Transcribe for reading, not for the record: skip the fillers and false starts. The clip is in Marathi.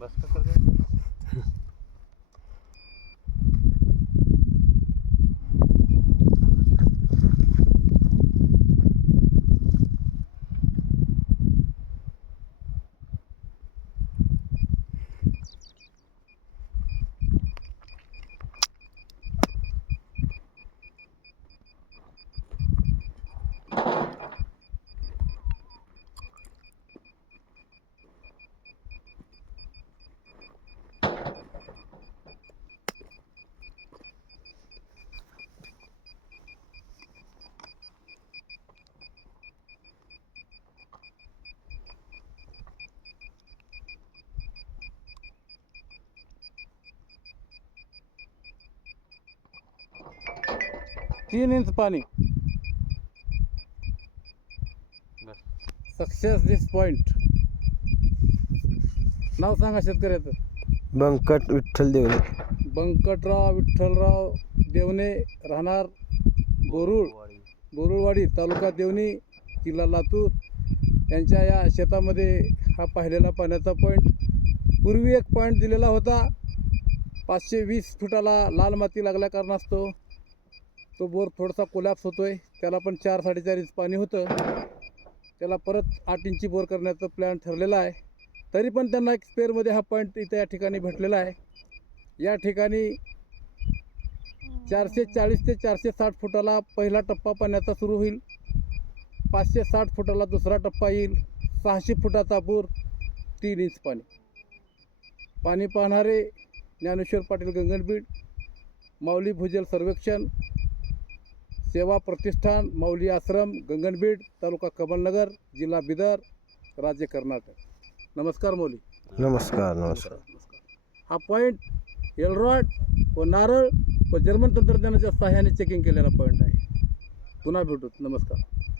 बस का कर दे. तीन इंच पाणी. बस. सक्सेस दिस पॉइंट. नाव सांगा शेतकऱ्याचं. बंकट विठ्ठल देवरे. बंकटराव विठ्ठलराव देवणे, राहणार बोरुळवाडी, तालुका देवणी, जिल्हा लातूर. यांच्या या शेतामध्ये हा पाहिलेला पाण्याचा पॉईंट. पूर्वी एक पॉईंट दिलेला होता 520 फुटाला. लाल माती लागल्या कारणास्तव तो बोर थोडासा कोलॅप्स होतोय. त्याला पण 4-4.5 इंच पाणी होतं. त्याला परत 8 इंची बोर करण्याचं प्लॅन ठरलेला आहे. तरी पण त्यांना एक स्पेअरमध्ये हा पॉईंट इथं या ठिकाणी भेटलेला आहे. या ठिकाणी 440 ते 460 फुटाला पहिला टप्पा पाण्याचा सुरू होईल. 560 फुटाला दुसरा टप्पा येईल. 600 फुटाचा बोर, 3 इंच पाणी. पाणी पाहणारे ज्ञानेश्वर पाटील गंगनबीड, माऊली भूजल सर्वेक्षण, सेवा प्रतिष्ठान, माऊली आश्रम, गंगनबीड, तालुका कमलनगर, जिल्हा बिदर, राज्य कर्नाटक. नमस्कार माऊली. नमस्कार नमस्कार. हा पॉईंट एलरॉड व नारळ व जर्मन तंत्रज्ञानाच्या सहाय्याने चेकिंग केलेला पॉईंट आहे. पुन्हा भेटू. नमस्कार.